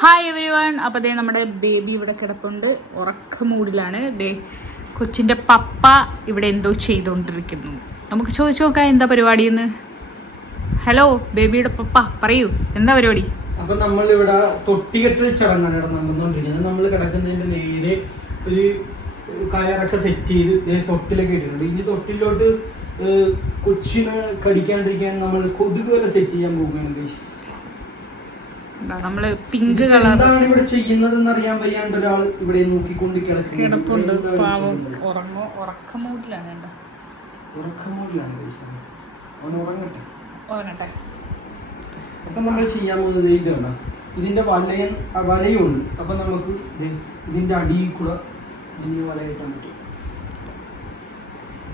Hi every one. അപ്പോൾ ദേ നമ്മുടെ baby ഇവിടെ കിടപ്പുണ്ട്, ഉറക്ക മൂഡിലാണ്. ദേ കൊച്ചിൻ്റെ പപ്പ ഇവിടെ എന്തോ ചെയ്തുകൊണ്ടിരിക്കുന്നു. നമുക്ക് ചോദിച്ചു നോക്കാം എന്താ പരിപാടിയെന്ന്. ഹലോ ബേബിയുടെ പപ്പ, പറയൂ എന്താ പരിപാടി? അപ്പൊ നമ്മളിവിടെ തൊട്ടികെട്ടൽ ചടങ്ങാണ് ഇവിടെ നടന്നുകൊണ്ടിരിക്കുന്നത്. നമ്മൾ കിടക്കുന്നതിന്റെ നേരെ ഒരു കയറൊക്കെ സെറ്റ് ചെയ്ത് തൊട്ടിലൊക്കെ ഇട്ടിട്ടുണ്ട്. ഇനി തൊട്ടിലോട്ട് കൊച്ചിനെ കടിക്കാണ്ടിരിക്കാൻ നമ്മൾ കൊതുക് വരെ സെറ്റ് ചെയ്യാൻ പോവുകയാണ്. നമ്മള് പിങ്ക് കളർ എന്താണ് ഇവിടെ ചെയ്യുന്നതെന്ന് അറിയാൻ വയ്യാണ്ട് ഒരാൾ ഇവിടെ നോക്കിക്കൊണ്ട് കിടപ്പുണ്ട്. പാവം ഉറക്കമൂടിലാണ്. ഉറങ്ങട്ടെ. അപ്പൊ നമ്മൾ ചെയ്യാൻ പോകുന്നത് ഇതാണ്. ഇതിന്റെ വലയുണ്ട്. അപ്പൊ നമുക്ക് ഇതിന്റെ അടിയിൽ കൂടെ വലയിട്ടാൻ പറ്റും.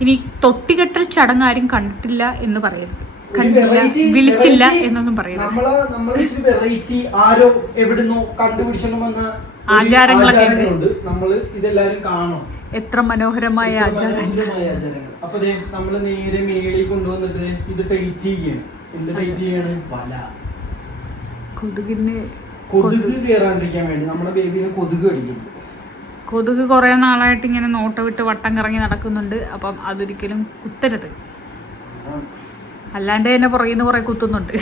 ഇനി തൊട്ടികെട്ടൽ ചടങ്ങ് ആരും കണ്ടിട്ടില്ല എന്ന് പറയരുത്, വിളിച്ചില്ല എന്നൊന്നും പറയരുത്. വെറൈറ്റി ആരോ എവിടുന്നോ കണ്ടുപിടിച്ചോണ്ട് വന്ന ആചാരങ്ങളൊക്കെ ഉണ്ട്. നമ്മള് ഇതെല്ലാരും കാണണം. എത്ര മനോഹരമായ ആചാരങ്ങൾ. അപ്പൊ നമ്മള് നേരെ മേളിൽ കൊണ്ടുവന്നിട്ട് ഇത് ടൈറ്റ് ചെയ്യാണ്. എന്ത് ടൈറ്റ് ചെയ്യാണ്? വല. കൊതുക് കയറാണ്ടിരിക്കാൻ വേണ്ടി നമ്മുടെ ബേബിനെ കൊതുക് കടിക്കുന്നത്. കൊതുക് കുറെ നാളായിട്ട് ഇങ്ങനെ നോട്ട വിട്ട് വട്ടം കറങ്ങി നടക്കുന്നുണ്ട്. അപ്പം അതൊരിക്കലും കുത്തരുത്. അല്ലാണ്ട് തന്നെ പുറകിൽ നിന്ന് കുറെ കുത്തുന്നുണ്ട്.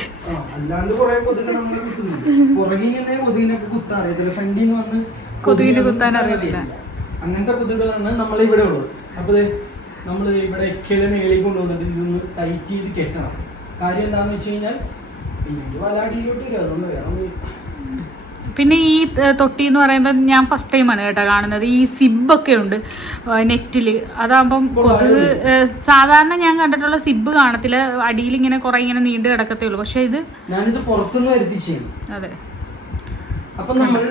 കൊതുകിനെ കുത്താൻ അറിയത്തില്ല. അങ്ങനത്തെ കൊതുകുകളാണ് നമ്മൾ ഇവിടെ ഉള്ളത്. അപ്പൊ നമ്മൾ ഇവിടെ എക്കലെ മേളിൽ കൊണ്ടുവന്നിട്ട് ഇതൊന്ന് ടൈറ്റ് ചെയ്ത് കെട്ടണം. കാര്യം എന്താണെന്ന് വെച്ച് കഴിഞ്ഞാൽ വലാടിയിലോട്ട് വരും. അതൊന്നും വേറെ. പിന്നെ ഈ തൊട്ടി എന്ന് പറയുമ്പോൾ ഞാൻ ഫസ്റ്റ് ടൈമാണ് കേട്ടോ കാണുന്നത്. ഈ സിബൊക്കെ ഉണ്ട് നെറ്റിൽ. അതാകുമ്പം കൊതുക് സാധാരണ ഞാൻ കണ്ടിട്ടുള്ള സിബ് കാണത്തില്ല. അടിയിൽ ഇങ്ങനെ കുറെ ഇങ്ങനെ നീണ്ടു കിടക്കത്തേ ഉള്ളൂ. പക്ഷെ ഇത് ഞാനിത് പുറത്തുനിന്ന് വരുത്തി ചെയ്യണം. അതെ. അപ്പൊ നമ്മൾ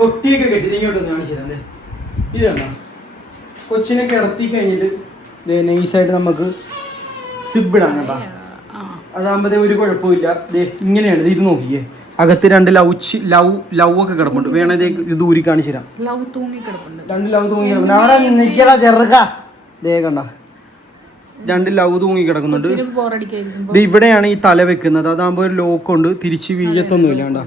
തൊട്ടിയൊക്കെ കെട്ടി ഇങ്ങോട്ട് കാണിച്ചിരുന്നേ. ഇതാണ് കൊച്ചിനെ കിടത്തി കഴിഞ്ഞിട്ട് നൈസായിട്ട് നമുക്ക് സിബ് ഇടാൻ കേട്ടോ. അതാകുമ്പോ ഒരു കുഴപ്പമില്ല. ഇങ്ങനെയാണ് ഇത് നോക്കിയേ. അകത്ത് രണ്ട് ലവ് ഒക്കെ കിടപ്പുണ്ട്. വേണേ ഇത് ഊരി കാണിച്ചു തരാം. രണ്ട് ലവ് തൂങ്ങി കിടപ്പുണ്ട്. അവിടെ നിൽക്കടാ ചെറുക്ക. ദേ കണ്ട, രണ്ട് ലവ് തൂങ്ങി കിടക്കുന്നുണ്ട്. ഇവിടെയാണ് ഈ തല വെക്കുന്നത്. അതാകുമ്പോ ഒരു ലോക്കുണ്ട്, തിരിച്ച് വീഴത്തൊന്നുമില്ല. കണ്ട.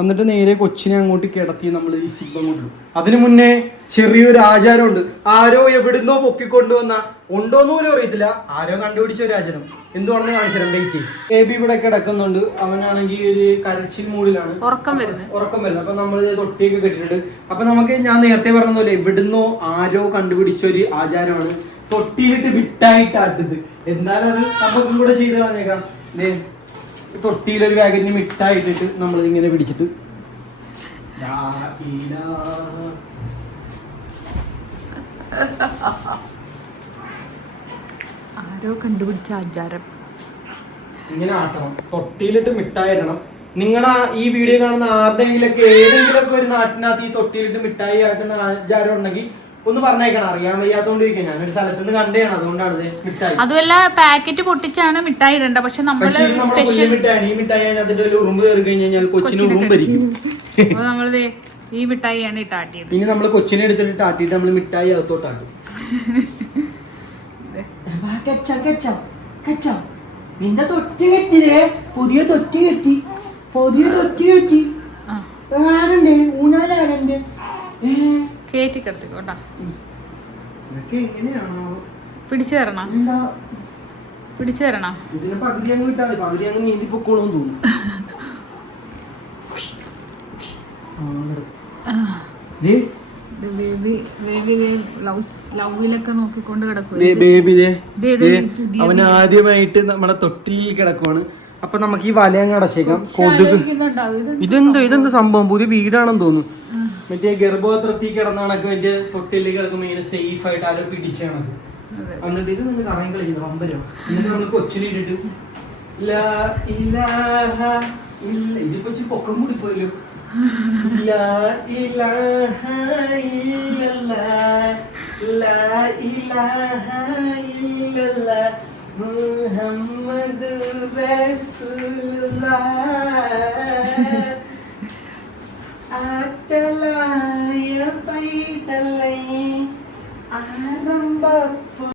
എന്നിട്ട് നേരെ കൊച്ചിനെ അങ്ങോട്ട് കിടത്തി നമ്മൾ ഈ സിബ് അങ്ങോട്ട് ഇടും. അതിനു മുന്നേ ചെറിയൊരു ആചാരമുണ്ട്. ആരോ എവിടുന്നോ പൊക്കിക്കൊണ്ടുവന്ന ഉണ്ടോന്ന് പോലും അറിയത്തില്ല. ആരോ കണ്ടുപിടിച്ച ഒരു ആചാരം. എന്തുവാണെന്ന് കാണിച്ചു ഡേറ്റ്. ബേബി ഇവിടെ കിടക്കുന്നുണ്ട്. അവനാണെങ്കിൽ ഒരു കരച്ചിൽ മൂടിലാണ്, ഉറക്കം വരുന്നത്. അപ്പൊ നമ്മൾ തൊട്ടിയൊക്കെ കെട്ടിട്ടുണ്ട്. അപ്പൊ നമുക്ക് ഞാൻ നേരത്തെ പറഞ്ഞ പോലെ എവിടുന്നോ ആരോ കണ്ടുപിടിച്ച ഒരു ആചാരമാണ് തൊട്ടിയിട്ട് വിട്ടായിട്ടാട്ടത്. എന്നാലും അത് നമുക്കും കൂടെ ചെയ്ത് കളഞ്ഞേക്കാം. തൊട്ടിയിലൊരു പാക്കറ്റിന് മിഠായിട്ടിട്ട് നമ്മൾ ഇങ്ങനെ പിടിച്ചിട്ട് ആരോ കണ്ടുപിടിച്ച ആചാരം ഇങ്ങനെ ആട്ടണം. തൊട്ടിയിലിട്ട് മിഠായി ഇടണം. നിങ്ങളുടെ ഈ വീഡിയോ കാണുന്ന ആരുടെയെങ്കിലൊക്കെ ഏതെങ്കിലുമൊക്കെ ഒരു നാട്ടിനകത്ത് ഈ തൊട്ടിയിലിട്ട് മിഠായി ആട്ടുന്ന ആചാരം ഉണ്ടെങ്കിൽ ഒന്ന് പറഞ്ഞേക്കണം. അറിയാൻ വയ്യാത്തോണ്ടിരിക്കും. ഞാനൊരു സ്ഥലത്ത് നിന്ന് കണ്ടതാണ്, അതുകൊണ്ടാണ് മിഠായി. അതുമല്ല പാക്കറ്റ് പൊട്ടിച്ചാണ് മിഠായി ഇടേണ്ട. പക്ഷെ മിഠായി ഈ മിഠായി അതിന്റെ ഒരു ഉറുമ്പ് കയറി കഴിഞ്ഞാൽ കൊച്ചിന് ഉറുമ്പ് വരിക്കും. നമ്മള് ഈ മിഠായിയാണ് ഇട്ടാട്ടിയത്. ഇനി നമ്മൾ കൊച്ചിനെ എടുത്തിട്ട് ആട്ടിയിട്ട് നമ്മൾ മിഠായി അകത്തോട്ടാട്ടും. നിന്റെ തൊട്ടി കെട്ടിയേ. പുതിയ തൊട്ടി കെട്ടി. ആടണ്ടേ? ഊനാലാടണ്ടേ? കേറ്റി കിടത്തിക്കോട്ടാ. പിടിച്ചു തരണം. ഇതിന് പകുതി അങ്ങ് വിട്ടാൽ മതി. പകുതി അങ്ങ് നീന്തി പൊക്കോളും തോന്നുന്നു. നോക്കിക്കൊണ്ട് അവൻ ആദ്യമായിട്ട് നമ്മളെ തൊട്ടിയിൽ കിടക്കുവാണ്. അപ്പൊ നമുക്ക് ഈ വല അങ്ങ് അടച്ചേക്കാം. കൊതുക് ഇതെന്ത് സംഭവം? പുതിയ വീടാണെന്ന് തോന്നുന്നു. മറ്റേ ഗർഭപാത്രത്തിൽ കിടന്നാണൊക്കെ മറ്റേ തൊട്ടിലേക്ക് കിടക്കുമ്പോ ഇങ്ങനെ സേഫ് ആയിട്ട് ആരോ പിടിച്ചാണ്. എന്നിട്ട് ഇത് നമ്മൾ കറങ്ങി കളിക്കുന്നത് വമ്പരം. എന്നിട്ട് നമ്മൾ കൊച്ചിനെ ഇട്ടിട്ട് ഇതിപ്പോ പൊക്കം കൂടി പോയല്ലോ. മുഹമ്മദ് റസൂലുള്ളാഹ് ആറ്റലായ പൈതലൈ ആരംഭ